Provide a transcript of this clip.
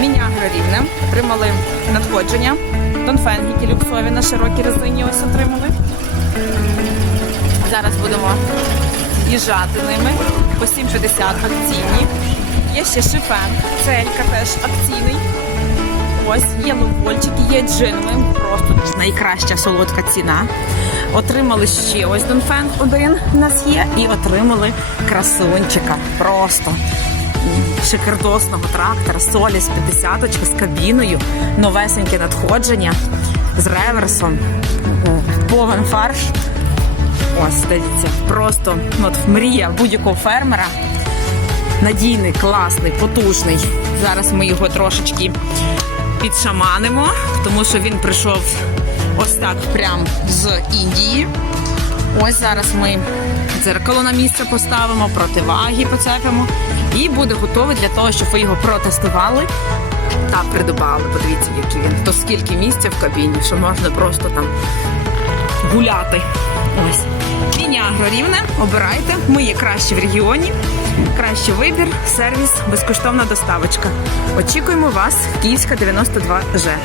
Мінягра рівне. Отримали надходження. Донфенги люксові на широкій резині ось отримали. Зараз будемо їжджати ними. По 7,50 акційні. Є ще шифен, целька теж акційний. Ось є ловольчики, є джинми. Просто найкраща солодка ціна. Отримали ще ось Донфен один у нас є. І отримали красунчика. Просто шикардосного трактора, соліс 50 з кабіною, новесеньке надходження з реверсом, повен фарш. Ось дивіться, просто ну, от мрія будь-якого фермера. Надійний, класний, потужний. Зараз ми його трошечки підшаманимо, тому що він прийшов ось так прям з Індії. Ось зараз ми дзеркало на місце поставимо, противаги поцепимо і буде готовий для того, щоб ви його протестували та придбали. Подивіться, який він. То скільки місця в кабіні, що можна просто там гуляти. Ось. Мінягро рівне, обирайте. Ми є кращі в регіоні. Кращий вибір, сервіс, безкоштовна доставочка. Очікуємо вас, Київська 92 Ж.